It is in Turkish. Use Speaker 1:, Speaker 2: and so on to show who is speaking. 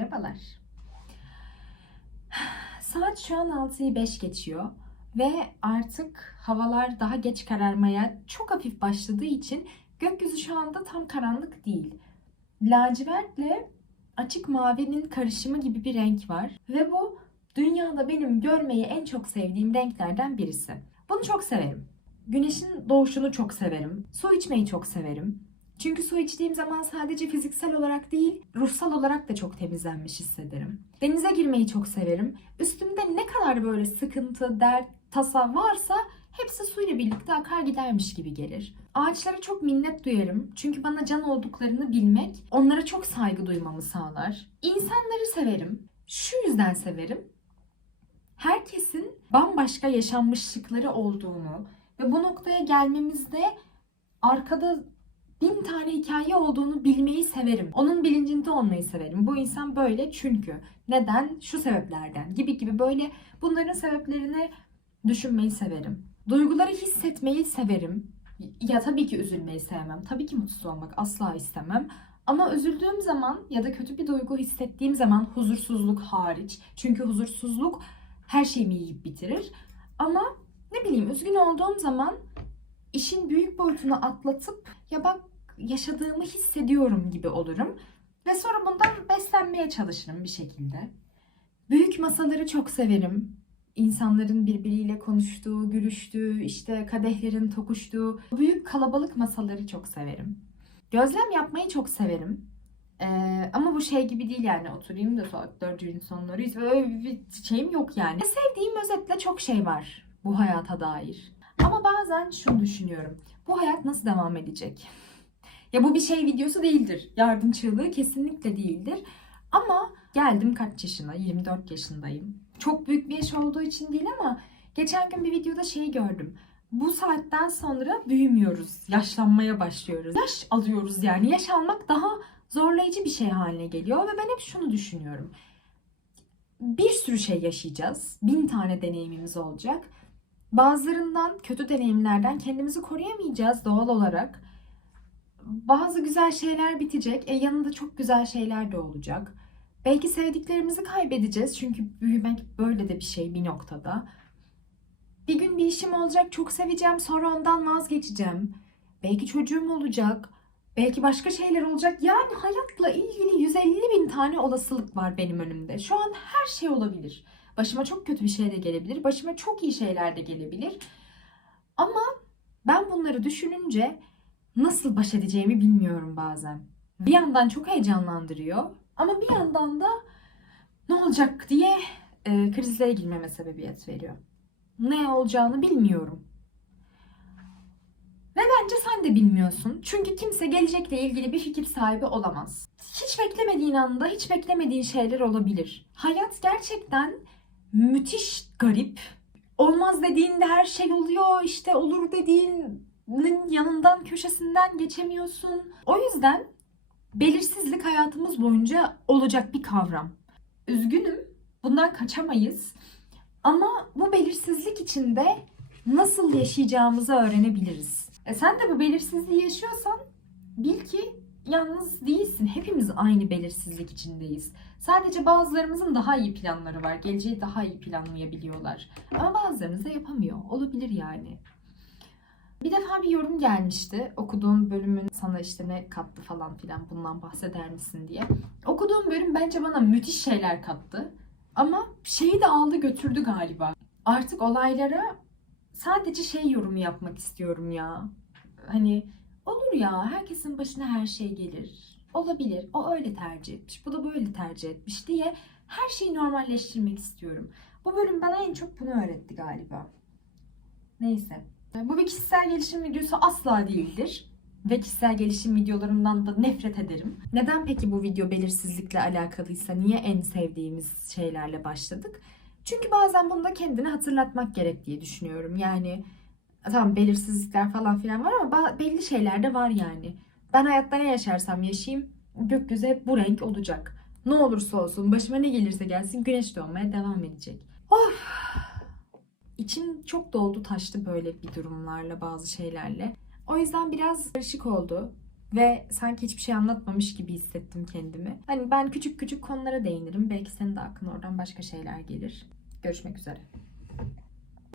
Speaker 1: Merhabalar. Saat şu an 6'yı 5 geçiyor ve artık havalar daha geç kararmaya çok hafif başladığı için gökyüzü şu anda tam karanlık değil. Lacivertle açık mavinin karışımı gibi bir renk var ve bu dünyada benim görmeyi en çok sevdiğim renklerden birisi. Bunu çok severim. Güneşin doğuşunu çok severim. Su içmeyi çok severim. Çünkü su içtiğim zaman sadece fiziksel olarak değil, ruhsal olarak da çok temizlenmiş hissederim. Denize girmeyi çok severim. Üstümde ne kadar böyle sıkıntı, dert, tasa varsa hepsi suyla birlikte akar gidermiş gibi gelir. Ağaçlara çok minnet duyarım. Çünkü bana can olduklarını bilmek onlara çok saygı duymamı sağlar. İnsanları severim. Şu yüzden severim. Herkesin bambaşka yaşanmışlıkları olduğunu ve bu noktaya gelmemizde arkada bin tane hikaye olduğunu bilmeyi severim. Onun bilincinde olmayı severim. Bu insan böyle çünkü. Neden? Şu sebeplerden gibi gibi böyle bunların sebeplerini düşünmeyi severim. Duyguları hissetmeyi severim. Ya tabii ki üzülmeyi sevmem. Tabii ki mutsuz olmak asla istemem. Ama üzüldüğüm zaman ya da kötü bir duygu hissettiğim zaman huzursuzluk hariç. Çünkü huzursuzluk her şeyimi yiyip bitirir. Ama ne bileyim üzgün olduğum zaman işin büyük boyutunu atlatıp ya bak yaşadığımı hissediyorum gibi olurum. Ve sonra bundan beslenmeye çalışırım bir şekilde. Büyük masaları çok severim. İnsanların birbiriyle konuştuğu, gülüştüğü, işte kadehlerin tokuştuğu büyük kalabalık masaları çok severim. Gözlem yapmayı çok severim. Ee, ama bu şey gibi değil yani oturayım da saat dördüncünün sonları öyle bir şeyim yok yani. Sevdiğim özetle çok şey var bu hayata dair. Ama bazen şunu düşünüyorum. Bu hayat nasıl devam edecek? Ya bu bir şey videosu değildir. Yardım çığlığı kesinlikle değildir. Ama geldim kaç yaşına? 24 yaşındayım. Çok büyük bir yaş olduğu için değil ama geçen gün bir videoda şey gördüm. Bu saatten sonra büyümüyoruz. Yaşlanmaya başlıyoruz. Yaş alıyoruz yani. Yaş almak daha zorlayıcı bir şey haline geliyor ve ben hep şunu düşünüyorum. Bir sürü şey yaşayacağız. Bin tane deneyimimiz olacak. Bazılarından, kötü deneyimlerden kendimizi koruyamayacağız doğal olarak. Bazı güzel şeyler bitecek. E yanında çok güzel şeyler de olacak. Belki sevdiklerimizi kaybedeceğiz. Çünkü büyümek böyle de bir şey bir noktada. Bir gün bir işim olacak, çok seveceğim, sonra ondan vazgeçeceğim. Belki çocuğum olacak. Belki başka şeyler olacak. Yani hayatla ilgili 150 bin tane olasılık var benim önümde. Şu an her şey olabilir. Başıma çok kötü bir şey de gelebilir. Başıma çok iyi şeyler de gelebilir. Ama ben bunları düşününce nasıl baş edeceğimi bilmiyorum bazen. Bir yandan çok heyecanlandırıyor ama bir yandan da ne olacak diye e, krizlere girmeme sebebiyet veriyor. Ne olacağını bilmiyorum. Ve bence sen de bilmiyorsun. Çünkü kimse gelecekle ilgili bir fikir sahibi olamaz. Hiç beklemediğin anda hiç beklemediğin şeyler olabilir. Hayat gerçekten müthiş garip. Olmaz dediğinde her şey oluyor. İşte olur dediğinin yanından köşesinden geçemiyorsun. O yüzden belirsizlik hayatımız boyunca olacak bir kavram. Üzgünüm. Bundan kaçamayız. Ama bu belirsizlik içinde nasıl yaşayacağımızı öğrenebiliriz. E sen de bu belirsizliği yaşıyorsan bil ki yalnız değilsin. Hepimiz aynı belirsizlik içindeyiz. Sadece bazılarımızın daha iyi planları var. Geleceği daha iyi planlayabiliyorlar. Ama bazılarımız da yapamıyor. Olabilir yani. Bir defa bir yorum gelmişti. Okuduğum bölümün sana işte ne kattı falan filan bundan bahseder misin diye. Okuduğum bölüm bence bana müthiş şeyler kattı. Ama şeyi de aldı götürdü galiba. Artık olaylara sadece şey yorumu yapmak istiyorum ya. Hani olur ya herkesin başına her şey gelir. Olabilir. O öyle tercih etmiş. Bu da böyle tercih etmiş diye her şeyi normalleştirmek istiyorum. Bu bölüm bana en çok bunu öğretti galiba. Neyse. Bu bir kişisel gelişim videosu asla değildir. Ve kişisel gelişim videolarından da nefret ederim. Neden peki bu video belirsizlikle alakalıysa niye en sevdiğimiz şeylerle başladık? Çünkü bazen bunu da kendine hatırlatmak gerek diye düşünüyorum. Yani tamam belirsizlikler falan filan var ama belli şeyler de var yani. Ben hayatta ne yaşarsam yaşayayım gökyüzü hep bu renk olacak. Ne olursa olsun başıma ne gelirse gelsin güneş doğmaya devam edecek. Of! İçim çok doldu taştı böyle bir durumlarla bazı şeylerle. O yüzden biraz karışık oldu. ve sanki hiçbir şey anlatmamış gibi hissettim kendimi. Hani ben küçük küçük konulara değinirim. Belki senin de aklına oradan başka şeyler gelir. Görüşmek üzere.